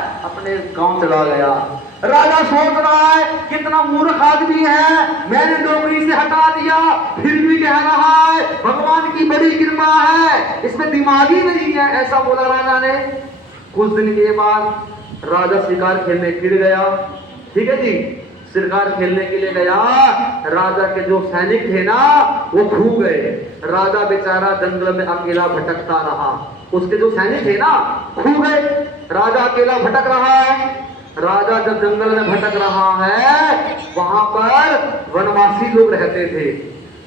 अपने गांव चला गया। राजा सोच रहा है कितना मूर्ख आदमी है, मैंने नौकरी से हटा दिया फिर भी कह रहा है भगवान की बड़ी कृपा है, इसमें दिमाग ही नहीं है, ऐसा बोला राजा ने। कुछ दिन के बाद राजा शिकार खेलने फिर गया। ठीक है जी, शिकार खेलने के लिए गया। राजा के जो सैनिक थे ना वो खो गए। राजा बेचारा जंगल में अकेला भटकता रहा। उसके जो सैनिक थे ना खो गए, राजा अकेला भटक रहा है। राजा जब जंगल में भटक रहा है वहां पर वनवासी लोग रहते थे।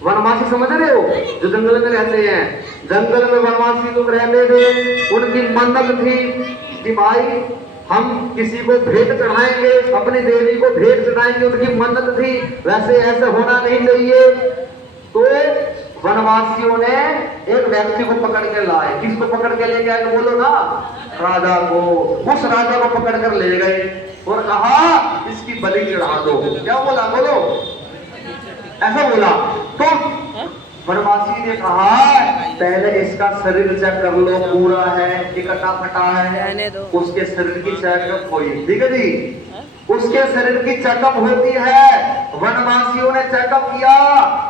वनवासी समझ रहे हो, जो जंगल में रहते हैं, जंगल में वनवासी लोग रहते थे। उनकी मन्नत थी कि भाई हम किसी को भेंट चढ़ाएंगे, अपनी देवी को भेंट चढ़ाएंगे, उनकी मन्नत थी, वैसे ऐसे होना नहीं चाहिए। तो वनवासियों ने एक व्यक्ति को पकड़ के लाए। किसको पकड़ के ले गए बोलो ना? राजा को। उस राजा को पकड़ कर ले गए और कहा इसकी बलि चढ़ा दो। क्या बोला बोलो? ऐसा बोला। तो वनवासी ने कहा पहले इसका शरीर चेक कर लो, पूरा है कि कटा फटा है। उसके शरीर की चेकअप हुई। ठीक है जी, उसके शरीर की चेकअप होती है। वनवासियों ने चेकअप किया,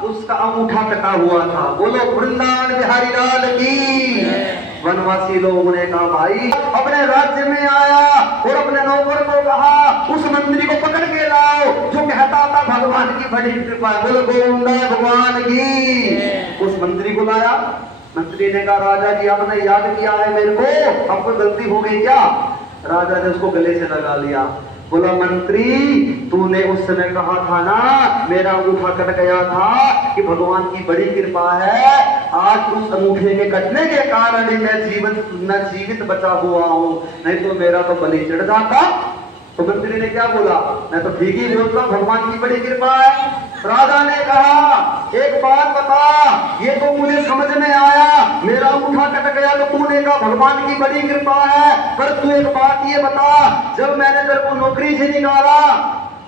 उसका अंगूठा कटा हुआ था। बोलो वृंदावन बिहारी लाल की। वनवासी लोगों ने कहा भाई अपने राज्य में आया और अपने नौकर को कहा उस मंत्री को पकड़ के लाओ जो कहता था भगवान की बड़ी कृपा है। बोलो गोविंदा भगवान की। उस मंत्री को लाया। मंत्री ने कहा राजा जी आपने याद किया है मेरे को, अब कोई गलती हो गई क्या? राजा ने उसको गले से लगा लिया। बोला मंत्री तूने उस समय कहा था ना मेरा अंगूठा कट गया था कि भगवान की बड़ी कृपा है, आज उस अंगूठे के कटने के कारण ही मैं जीवित बचा हुआ हूँ, नहीं तो मेरा तो बलि चढ़ जाता। तो मंत्री ने क्या बोला? मैं तो ठीक ही बोलता, भगवान की बड़ी कृपा है। राजा ने कहा एक बात बता, ये तो मुझे समझ में आया मेरा अंगूठा कट गया तो तूने कहा भगवान की बड़ी कृपा है, पर तू एक बात ये बता, जब मैंने तेरे को नौकरी से निकाला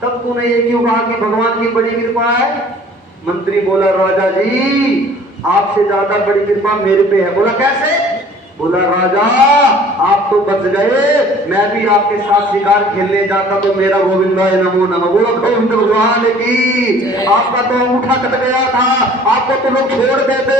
तब तूने ये क्यों कहा कि भगवान की बड़ी कृपा है? मंत्री बोला राजा जी आपसे ज्यादा बड़ी कृपा मेरे पे है। बोला कैसे? बोला राजा आप तो बच गए, मैं भी आपके साथ शिकार खेलने जाता तो मेरा गोविंदाय नमो नमः। बोलो गोविंद भगवान की। आपका तो अंगूठा कट गया था, आपको तो लोग छोड़ देते,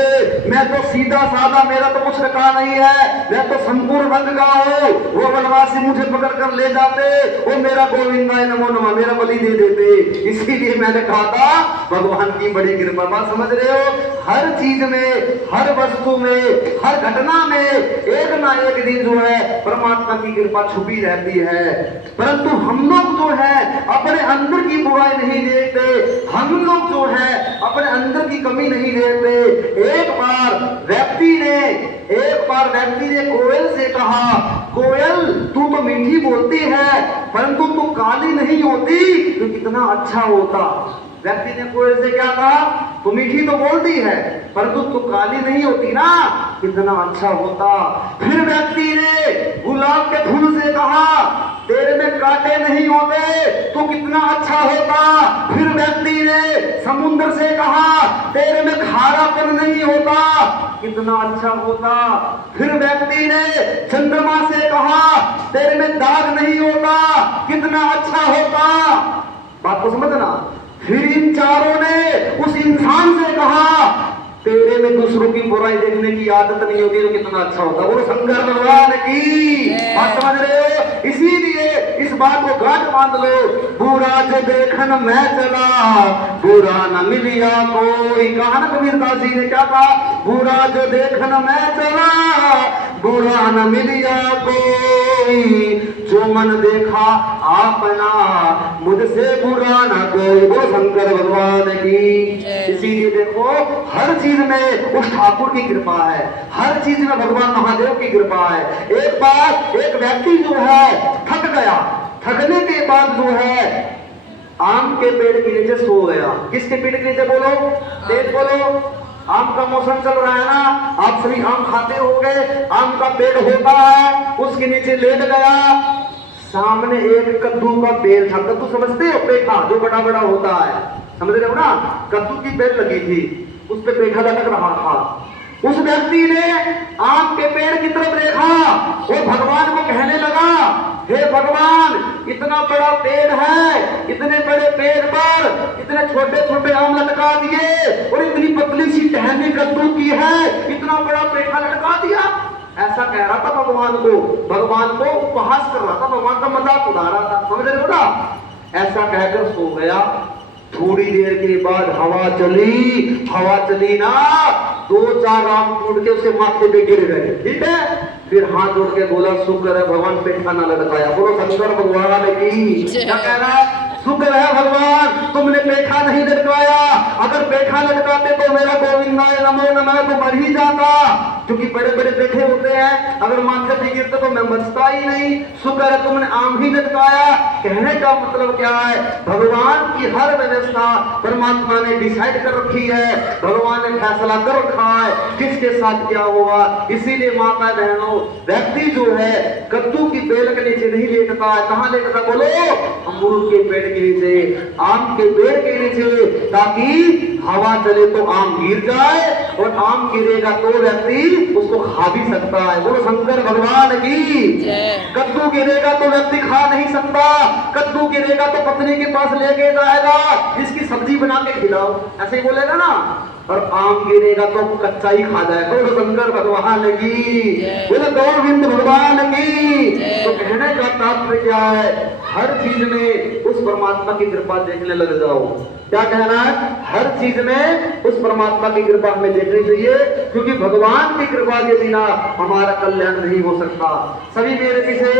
मैं तो सीधा साधा, मेरा तो कुछ रखा नहीं है, मैं तो संपूर्ण रंग का हूँ। वो वनवासी मुझे पकड़ कर ले जाते, वो मेरा गोविंदाय नमो नमः मेरा बलि दे देते। इसीलिए मैंने कहा था भगवान की बड़ी कृपा। बात समझ रहे हो? हर चीज में, हर वस्तु में, हर घटना में एक ना एक दिन जो है परमात्मा की कृपा छुपी रहती है। परंतु हम लोग जो है अपने अंदर की बुराई नहीं देखते, हम लोग जो है अपने अंदर की कमी नहीं देखते। एक बार व्यक्ति ने कोयल से कहा कोयल तू तो मीठी बोलती है परंतु तू काली नहीं होती तो कितना अच्छा होता। व्यक्ति ने कोयल से क्या कहा? तू मीठी तो बोलती है परंतु तू काली नहीं होती ना, कितना अच्छा होता। फिर व्यक्ति ने गुलाब के फूल से कहा तेरे में कांटे नहीं होते तो कितना अच्छा होता। फिर व्यक्ति ने समुद्र से कहा तेरे में खारापन नहीं होता, कितना अच्छा होता। फिर व्यक्ति ने चंद्रमा से कहा तेरे में दाग नहीं होता, कितना अच्छा होता। बात को समझना। फिर इन चारों ने उस इंसान से कहा तेरे में दूसरों की बुराई देखने की आदत नहीं होती तो कितना अच्छा होता। वो शंकर भगवान की। बात समझ रहे हो? इसीलिए इस बात को गांठ बांध लो, बुरा जो देखन मैं चला बुरा न मिलिया कोई। कहा ना कबीरदास जी ने क्या कहा? बुरा जो देखन मैं चला बुरा न मिलिया कोई, जो मन देखा आपना मुझसे बुरा न कोई। वो शंकर भगवान की। इसीलिए देखो हर चीज में उस ठाकुर की कृपा है, हर चीज में भगवान महादेव की कृपा है। एक बार एक व्यक्ति जो है थक गया, थकने के बाद जो है आम के पेड़ के नीचे सो गया। किसके पेड़ के नीचे? बोलो तेज बोलो। आम का मौसम चल रहा है ना, आप सभी आम खाते होंगे, आम का पेड़ होता है, उसके नीचे लेट गया। सामने एक कद्दू का पेड़ था। कद्दू समझते हो? पेठा जो बड़ा बड़ा होता है, समझ रहे हो ना? कद्दू की पेड़ लगी थी, उस पे पेठा लटक रहा था। उस व्यक्ति ने आम के पेड़ की तरफ देखा और भगवान को कहने लगा हे भगवान इतना बड़ा पेड़ है, इतने बड़े पेड़ पर इतने छोटे छोटे आम लटका दिए और इतनी पतली सी टहनी कद्दू की है, इतना बड़ा पेठा लटका दिया। ऐसा कह रहा था भगवान को उपहास कर रहा था, भगवान का मजाक उड़ा रहा था, समझ रहे हो ना। ऐसा कहकर सो गया। थोड़ी देर के बाद हवा चली ना, 2-4 आम टूट के उसके माथे पे गिर गए, ठीक है। फिर हाथ जोड़ के बोला शुक्र है भगवान पेठा ना लटकाया। बोलो शंकर भगवान की। क्या कह रहा है? शुक्र है भगवान तुमने पेठा नहीं लटकाया, अगर पेठा लटकाते तो मेरा गोविंदाय नमो नमः तो मर ही जाता, क्योंकि बड़े बड़े पेठे होते हैं, अगर माथे पे गिरते तो मैं बचता ही नहीं। शुक्र है तुमने आम ही लटकाया। कहने का मतलब क्या है, भगवान की हर व्यवस्था परमात्मा ने डिसाइड कर रखी है, भगवान ने फैसला कर रखा है किसके साथ क्या होगा। इसीलिए माता बहनों, व्यक्ति जो है कद्दू की बेल के नीचे नहीं लेटता है। कहाँ लेटता? बोलो, अमरूद के पेड़ के नीचे, आम के पेड़ के नीचे, ताकि हवा चले तो आम गिर जाए और आम गिरेगा तो व्यक्ति उसको खा भी सकता है। बोलो शंकर भगवान की। कद्दू गिरेगा तो व्यक्ति खा नहीं सकता, कद्दू गिरेगा तो पत्नी के पास लेके जाएगा, इसकी सब्जी बना के खिलाओ, ऐसे ही बोलेगा ना। और आम गिरेगा तो कच्चा ही खा जाएगा। बोलो शंकर भगवान की। बोलो गोविंद भगवान की। तो कहने का तात्पर्य क्या है, हर चीज में उस परमात्मा की कृपा देखने लग जाओ। क्या कहना है? हर चीज में उस परमात्मा की कृपा हमें देखनी चाहिए, क्योंकि भगवान की कृपा के बिना हमारा कल्याण नहीं हो सकता। सभी मेरे से